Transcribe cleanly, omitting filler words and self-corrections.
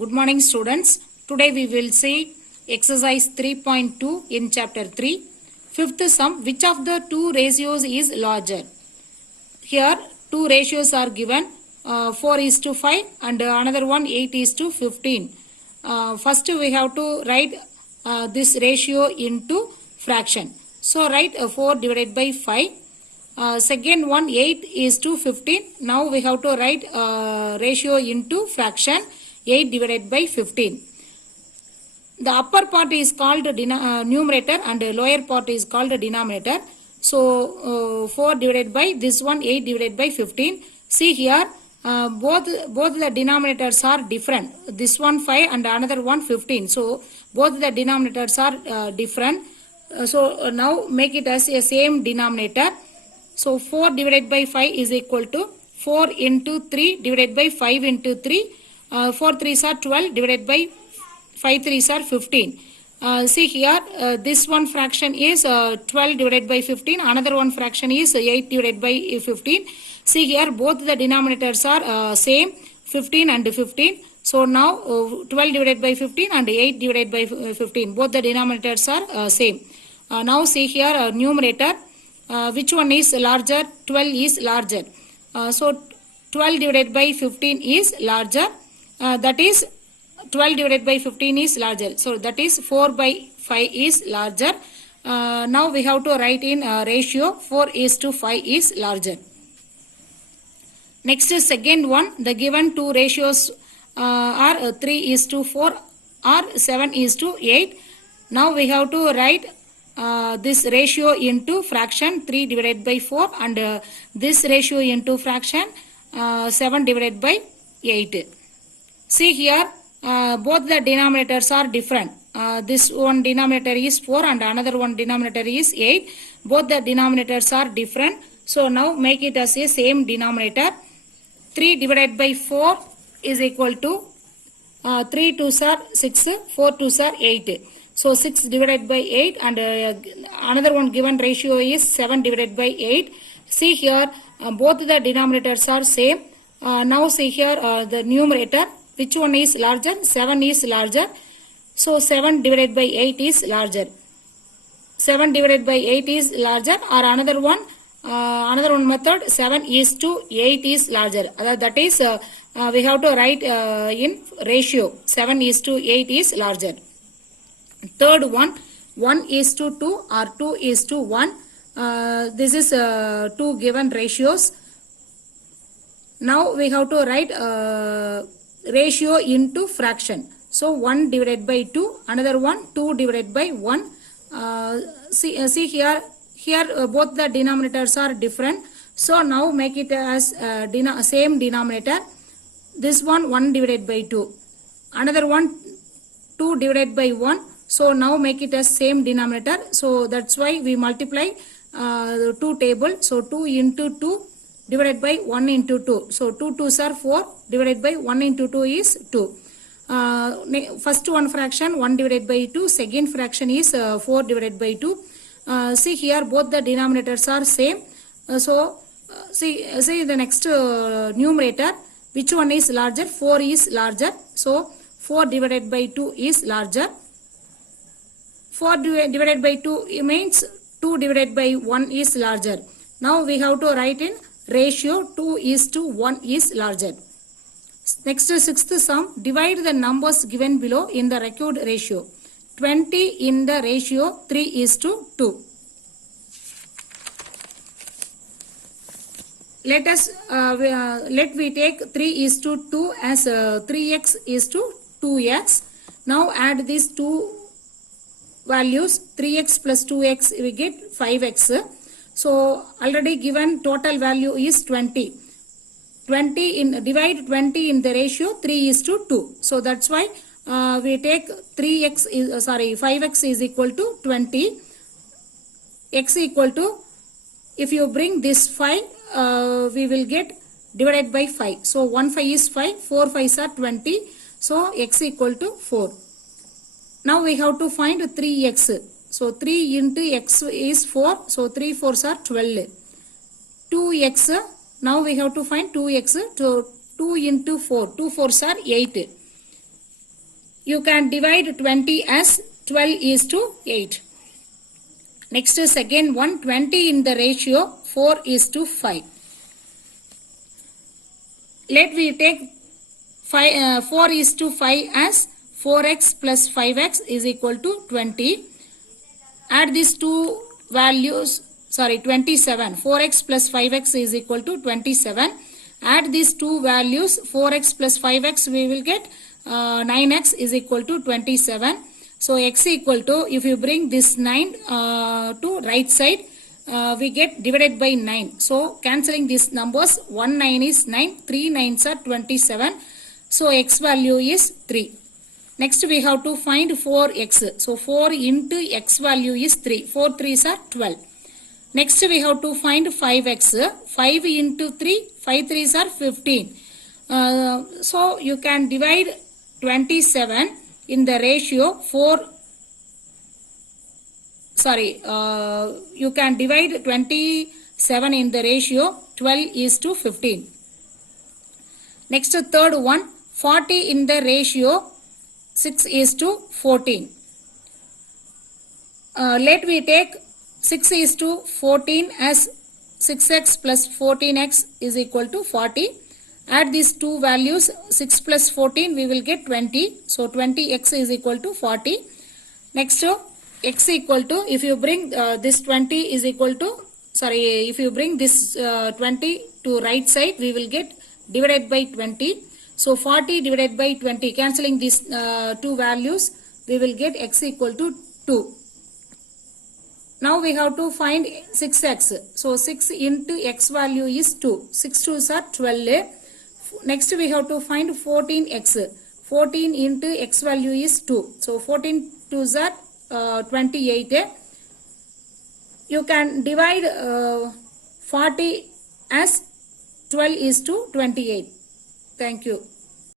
Good morning, students. Today we will see exercise 3.2 in chapter 3. Fifth sum, which of the two ratios is larger? Here two ratios are given, 4:5 and another one 8:15. First we have to write this ratio into fraction. So write 4 divided by 5. Second one 8:15. Now we have to write ratio into fraction 8 divided by 15. The upper part is called numerator and the lower part is called denominator. So 4 divided by this one 8 divided by 15. See here both the denominators are different. This one 5 and another one 15. So both the denominators are different. So now make it as a same denominator. So 4 divided by 5 is equal to 4 into 3 divided by 5 into 3. 4 3s are 12 divided by 5 3s are 15. See here this one fraction is 12 divided by 15. Another one fraction is 8 divided by 15. See here both the denominators are same, 15 and 15. So now 12 divided by 15 and 8 divided by 15. Both the denominators are same. Now see here numerator. Which one is larger? 12 is larger. So 12 divided by 15 is larger. That is 12 divided by 15 is larger. So that is 4 by 5 is larger. Now we have to write in ratio 4:5 is larger. Next is second one. The given two ratios are 3:4 or 7:8. Now we have to write this ratio into fraction 3 divided by 4 and this ratio into fraction 7 divided by 8. See here both the denominators are different. This one denominator is 4 and another one denominator is 8. Both the denominators are different. So now make it as a same denominator. 3 divided by 4 is equal to 3 2s are 6, 4 2s are 8. So 6 divided by 8 and another one given ratio is 7 divided by 8. See here both the denominators are same. Now see here the numerator. Which one is larger? 7 is larger. So 7 divided by 8 is larger. 7 divided by 8 is larger, or another one method 7:8 is larger. That is we have to write in ratio 7:8 is larger. Third one 1:2 or 2:1. This is two given ratios. Now we have to write ratio into fraction. So 1 divided by 2, another one 2 divided by 1. See here both the denominators are different. So now make it as same denominator. This one 1 divided by 2, another one 2 divided by 1. So now make it as same denominator. So that's why we multiply the two table. So 2 into 2 divided by 1 into 2. So 2 2s are 4 divided by 1 into 2 is 2. First one fraction 1 divided by 2. Second fraction is 4 divided by 2. See here both the denominators are same. See the next numerator. Which one is larger? 4 is larger. So 4 divided by 2 is larger. 4 divided by 2 means 2 divided by 1 is larger. Now we have to write in ratio 2:1 is larger. Next sixth sum. Divide the numbers given below in the required ratio. 20 in the ratio 3:2. Let we take 3:2 as 3x is to 2x. Now add these two values. 3x plus 2x we get 5x. So already given total value is 20. Divide 20 in the ratio 3:2. So that's why we take 5x is equal to 20. X equal to, if you bring this 5 we will get divided by 5. So 1 5 is 5, 4 5s are 20. So x equal to 4. Now we have to find 3x. So 3 into x is 4. So 3 4s are 12. 2x. Now we have to find 2x. So 2 into 4. 2 4s are 8. you can divide 20 as 12 is to 8. Next second one, 20 in the ratio 4 is to 5. Let we take 4 is to 5 as 4x plus 5x is equal to 20. Add these two values, 27. 4x plus 5x is equal to 27. Add these two values, 4x plus 5x, we will get 9x is equal to 27. So x equal to, if you bring this 9 to right side, we get divided by 9. So cancelling these numbers, 1 9 is 9, 3 9s are 27. So x value is 3. Next we have to find 4x. So 4 into x value is 3. 4 3s are 12. Next we have to find 5x. 5 into 3, 5 3s are 15. So you can divide 27 in the ratio 4. You can divide 27 in the ratio 12 is to 15. Next third one, 40 in the ratio 6 is to 14. Let we take 6 is to 14 as 6x plus 14x is equal to 40. Add these two values, 6 plus 14, we will get 20. So 20x is equal to 40. Next x equal to, if you bring this 20 is equal to, if you bring this 20 to right side, we will get divided by 20. So 40 divided by 20, cancelling these two values, we will get x equal to 2. Now we have to find 6x. So 6 into x value is 2. 6 2s are 12. Next we have to find 14x. 14 into x value is 2. So 14 2s are 28. You can divide 40 as 12 is to 28. Thank you.